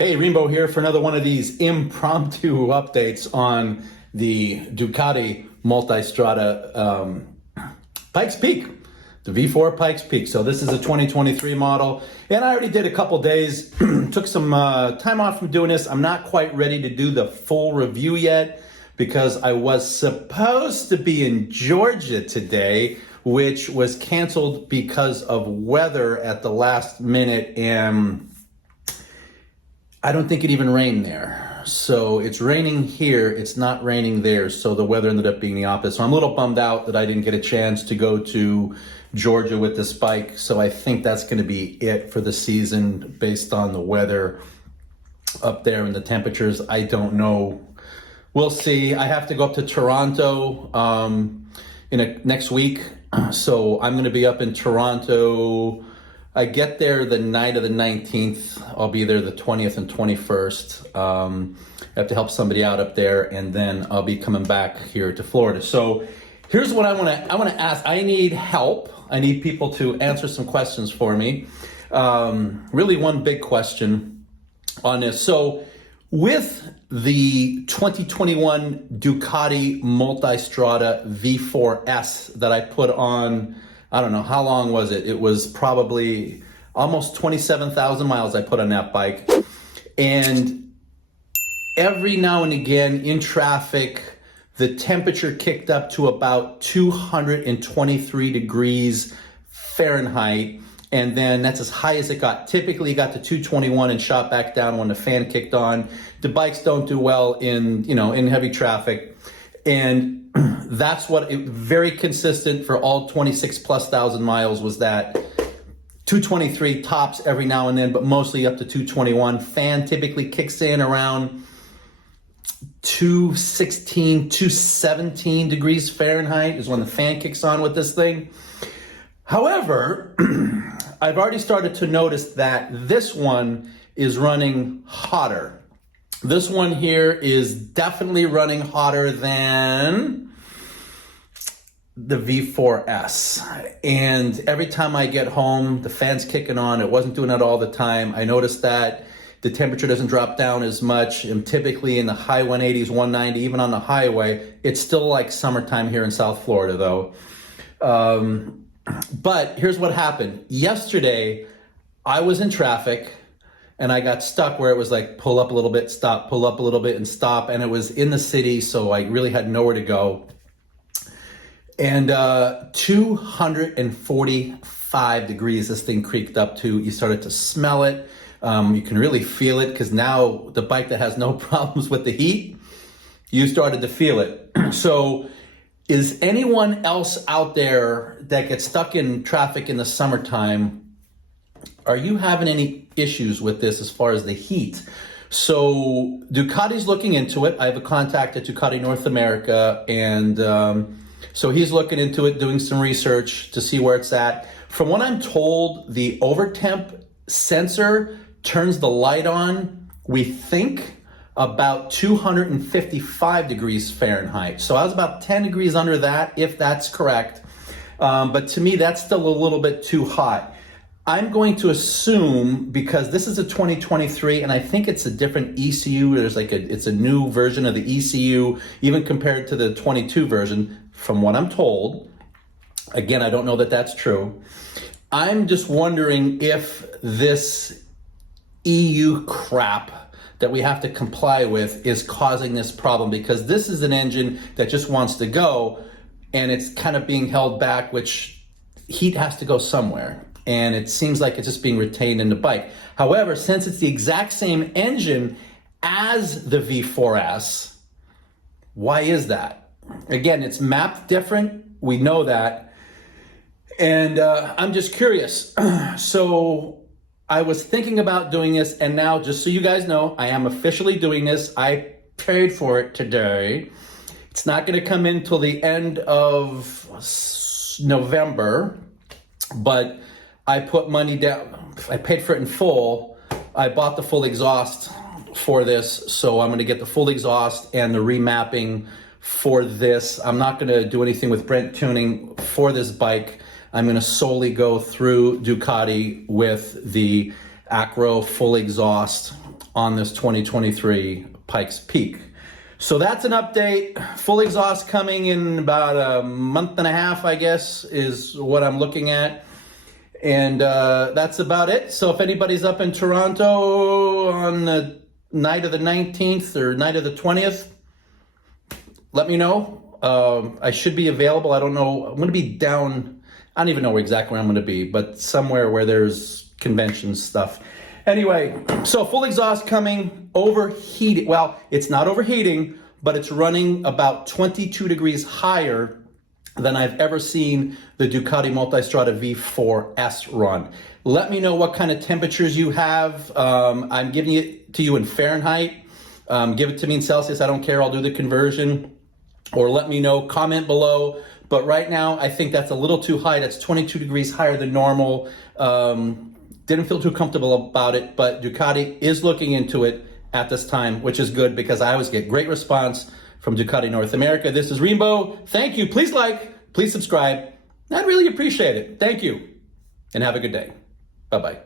Hey, Rainbow here for another one of these impromptu updates on the Ducati Multistrada Pikes Peak, the V4 Pikes Peak. So this is a 2023 model, and I already did a couple days, took some time off from doing this. I'm not quite ready to do the full review yet because I was supposed to be in Georgia today, which was canceled because of weather at the last minute, and I don't think it even rained there. So it's raining here, it's not raining there. So the weather ended up being the opposite. So I'm a little bummed out that I didn't get a chance to go to Georgia with this bike. So I think that's gonna be it for the season based on the weather up there and the temperatures. I don't know. We'll see. I have to go up to Toronto next week. So I'm gonna be up in Toronto. I get there the night of the 19th. I'll be there the 20th and 21st. I have to help somebody out up there, and then I'll be coming back here to Florida. So here's what I want to ask. I need help. I need people to answer some questions for me. Really one big question on this. So with the 2021 Ducati Multistrada V4S that I put on, I don't know, how long was it? It was probably almost 27,000 miles I put on that bike. And every now and again in traffic, the temperature kicked up to about 223 degrees Fahrenheit. And then that's as high as it got. Typically it got to 221 and shot back down when the fan kicked on. The bikes don't do well in heavy traffic. And that's what very consistent for all 26 plus thousand miles was that 223 tops every now and then, but mostly up to 221. Fan typically kicks in around 216, 217 degrees Fahrenheit is when the fan kicks on with this thing. However, I've already started to notice that this one is running hotter. This one here is definitely running hotter than the V4S. And every time I get home, the fan's kicking on. It wasn't doing that all the time. I noticed that the temperature doesn't drop down as much. I'm typically in the high 180s, 190, even on the highway. It's still like summertime here in South Florida though. But here's what happened. Yesterday, I was in traffic and I got stuck where it was like pull up a little bit, stop, pull up a little bit and stop. And it was in the city, so I really had nowhere to go. And 245 degrees this thing creaked up to. You started to smell it. You can really feel it because now the bike that has no problems with the heat, you started to feel it. So is anyone else out there that gets stuck in traffic in the summertime? Are you having any issues with this as far as the heat? So Ducati's looking into it. I have a contact at Ducati North America, and so he's looking into it, doing some research to see where it's at. From what I'm told, the overtemp sensor turns the light on, we think, about 255 degrees Fahrenheit. So I was about 10 degrees under that, if that's correct. But to me, that's still a little bit too hot. I'm going to assume, because this is a 2023, and I think it's a different ECU, it's a new version of the ECU, even compared to the 22 version, from what I'm told. Again, I don't know that that's true. I'm just wondering if this EU crap that we have to comply with is causing this problem, because this is an engine that just wants to go, and it's kind of being held back, which heat has to go somewhere. And it seems like it's just being retained in the bike. However, since it's the exact same engine as the V4S, why is that? Again, it's mapped different. We know that. And I'm just curious. So I was thinking about doing this, and now, just so you guys know, I am officially doing this. I paid for it today. It's not going to come in till the end of November, but I put money down. I paid for it in full. I bought the full exhaust for this, so I'm going to get the full exhaust and the remapping for this. I'm not going to do anything with Brent tuning for this bike. I'm going to solely go through Ducati with the Acro full exhaust on this 2023 Pikes Peak. So that's an update. Full exhaust coming in about a month and a half, I guess, is what I'm looking at. And that's about it. So if anybody's up in Toronto on the night of the 19th or night of the 20th, let me know. I should be available. I don't know. I'm going to be down. I don't even know exactly where I'm going to be, but somewhere where there's convention stuff. Anyway, so full exhaust coming, overheating. Well, it's not overheating, but it's running about 22 degrees higher than I've ever seen the Ducati Multistrada V4S run. Let me know what kind of temperatures you have. I'm giving it to you in Fahrenheit. Give it to me in Celsius. I don't care. I'll do the conversion. Or let me know, comment below. But right now, I think that's a little too high. That's 22 degrees higher than normal. Didn't feel too comfortable about it, but Ducati is looking into it at this time, which is good because I always get great response from Ducati North America. This is Reembo. Thank you. Please like, please subscribe. I'd really appreciate it. Thank you, and have a good day. Bye-bye.